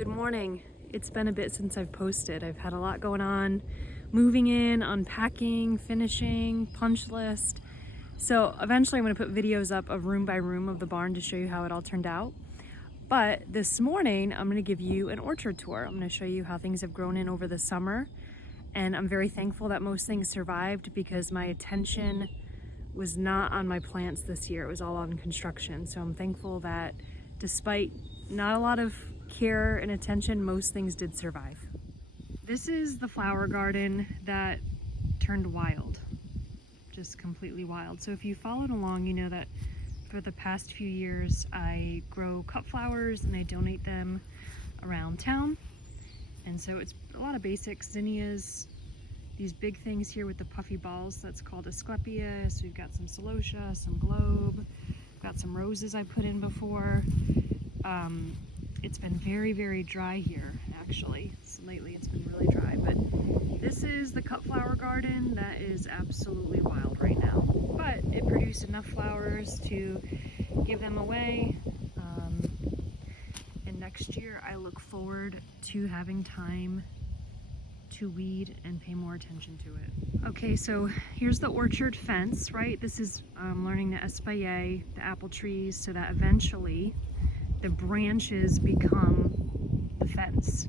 Good morning. It's been a bit since I've posted. I've had a lot going on, moving in, unpacking, finishing, punch list. So eventually I'm going to put videos up of room by room of the barn to show you how it all turned out. But this morning I'm going to give you an orchard tour. I'm going to show you how things have grown in over the summer. And I'm very thankful that most things survived because my attention was not on my plants this year. It was all on construction. So I'm thankful that despite not a lot of care and attention, most things did survive. This is the flower garden that turned wild, just completely wild. So if you followed along, you know that for the past few years I grow cut flowers and I donate them around town. And so it's a lot of basic zinnias, these big things here with the puffy balls, that's called espalier. So we've got some celosia, some globe, got some roses I put in before. It's been very, very dry here, actually. So lately it's been really dry, but this is the cut flower garden that is absolutely wild right now. But it produced enough flowers to give them away. And next year I look forward to having time to weed and pay more attention to it. Okay, so here's the orchard fence, right? This is learning to espalier the apple trees so that eventually the branches become the fence.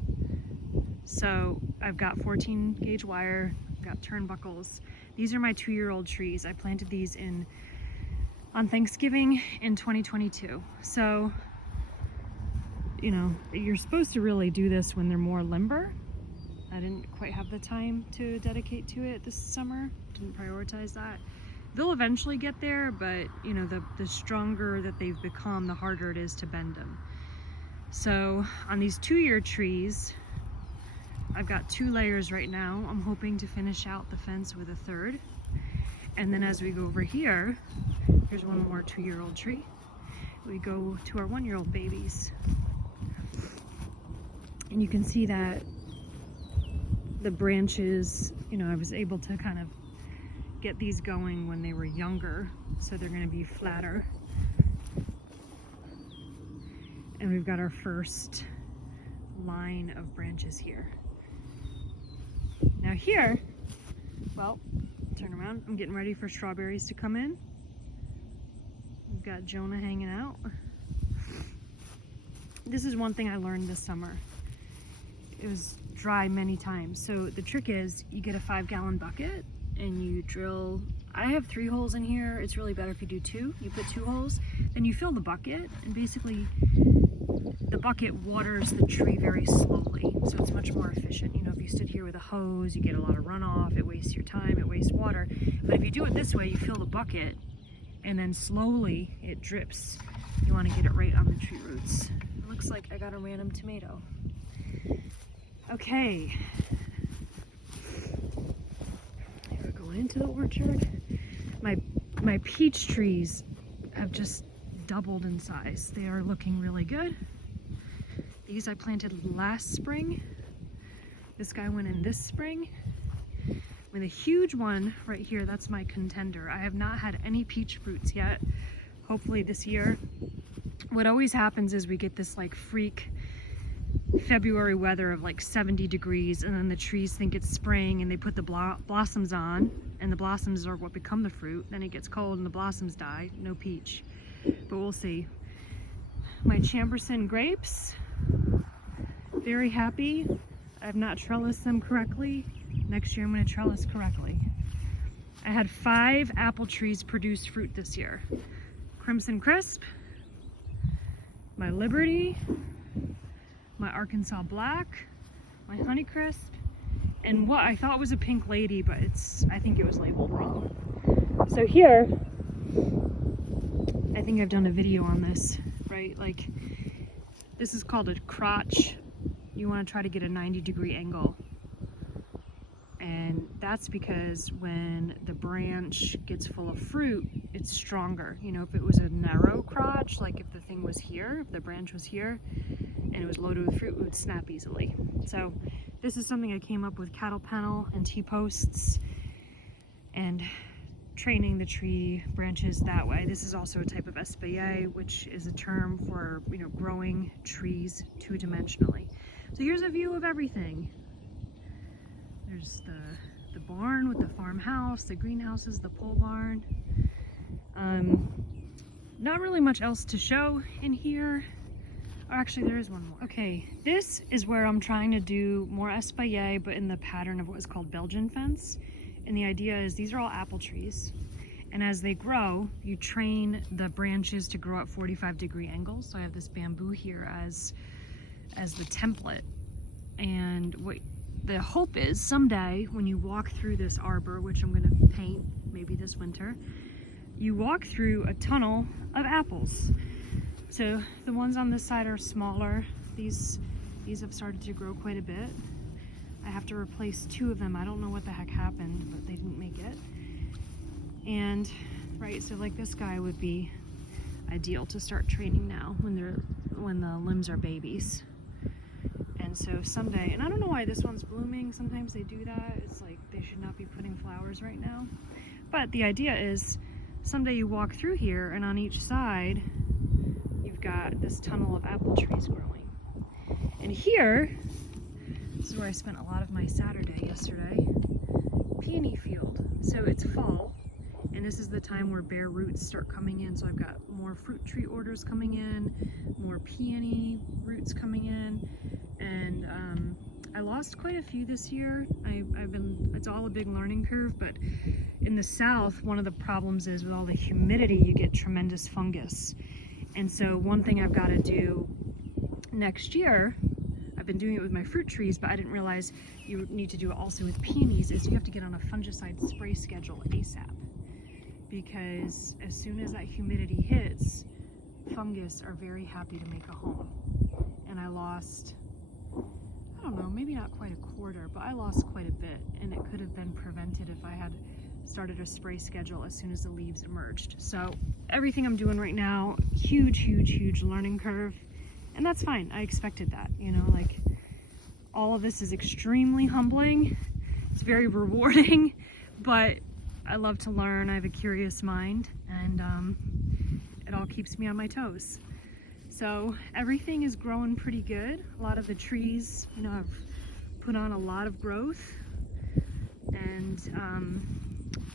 So I've got 14 gauge wire, I've got turnbuckles. These are my 2-year-old trees. I planted these on Thanksgiving in 2022. So, you know, you're supposed to really do this when they're more limber. I didn't quite have the time to dedicate to it this summer, didn't prioritize that. They'll eventually get there, but you know, the stronger that they've become, the harder it is to bend them. So on these 2-year trees, I've got 2 layers right now. I'm hoping to finish out the fence with a 3rd. And then as we go over here, here's one more 2-year-old tree. We go to our 1-year-old babies. And you can see that the branches, you know, I was able to kind of get these going when they were younger, so they're going to be flatter. And we've got our first line of branches here. Now here, well, turn around, I'm getting ready for strawberries to come in. We've got Jonah hanging out. This is one thing I learned this summer. It was dry many times. So the trick is you get a 5-gallon bucket and you drill, I have 3 holes in here. It's really better if you do 2. You put 2 holes, then you fill the bucket, and basically the bucket waters the tree very slowly. So it's much more efficient. You know, if you stood here with a hose, you get a lot of runoff, it wastes your time, it wastes water. But if you do it this way, you fill the bucket and then slowly it drips. You want to get it right on the tree roots. It looks like I got a random tomato. Okay. Into the orchard. My peach trees have just doubled in size. They are looking really good. These I planted last spring. This guy went in this spring. With a huge one right here, that's my contender. I have not had any peach fruits yet. Hopefully this year. What always happens is we get this like freak February weather of like 70 degrees, and then the trees think it's spring and they put the blossoms on, and the blossoms are what become the fruit. Then it gets cold and the blossoms die. No peach, but we'll see. My Chamberson grapes, very happy. I've not trellised them correctly. Next year I'm going to trellis correctly. I had 5 apple trees produce fruit this year. Crimson Crisp, my Liberty, my Arkansas Black, my Honeycrisp, and what I thought was a Pink Lady, but I think it was labeled wrong. So here, I think I've done a video on this, right? Like, this is called a crotch. You want to try to get a 90-degree angle. And that's because when the branch gets full of fruit, it's stronger. You know, if it was a narrow crotch, like if the thing was here, if the branch was here, and it was loaded with fruit, it would snap easily. So this is something I came up with cattle panel and T-posts and training the tree branches that way. This is also a type of espalier, which is a term for, you know, growing trees 2-dimensionally. So here's a view of everything. There's the barn with the farmhouse, the greenhouses, the pole barn. Not really much else to show in here. Or actually, there is one more. Okay, this is where I'm trying to do more espalier, but in the pattern of what is called Belgian fence. And the idea is these are all apple trees. And as they grow, you train the branches to grow at 45-degree angles. So I have this bamboo here as the template. And what the hope is someday when you walk through this arbor, which I'm gonna paint maybe this winter, you walk through a tunnel of apples. So the ones on this side are smaller. These have started to grow quite a bit. I have to replace 2 of them. I don't know what the heck happened, but they didn't make it. And right, so like this guy would be ideal to start training now when the limbs are babies. And so someday, and I don't know why this one's blooming. Sometimes they do that. It's like they should not be putting flowers right now. But the idea is someday you walk through here and on each side you've got this tunnel of apple trees growing. And here, this is where I spent a lot of my Saturday yesterday, peony field. So it's fall, and this is the time where bare roots start coming in. So I've got more fruit tree orders coming in, more peony roots coming in, and I lost quite a few this year. It's all a big learning curve, but in the south, one of the problems is with all the humidity, you get tremendous fungus. And so one thing I've got to do next year, I've been doing it with my fruit trees, but I didn't realize you need to do it also with peonies, is you have to get on a fungicide spray schedule ASAP. Because as soon as that humidity hits, fungus are very happy to make a home. And I lost, I don't know, maybe not quite a quarter, but I lost quite a bit, and it could have been prevented if I had started a spray schedule as soon as the leaves emerged. So everything I'm doing right now, huge learning curve, and that's fine. I expected that, you know, like all of this is extremely humbling. It's very rewarding, but I love to learn. I have a curious mind, and it all keeps me on my toes. So everything is growing pretty good. A lot of the trees, you know, I've put on a lot of growth, and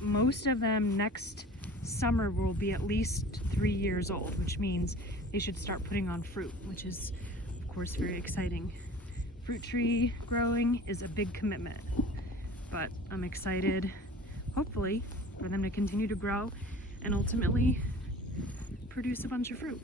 most of them next summer will be at least 3 years old, which means they should start putting on fruit, which is of course very exciting. Fruit tree growing is a big commitment, but I'm excited, hopefully, for them to continue to grow and ultimately produce a bunch of fruit.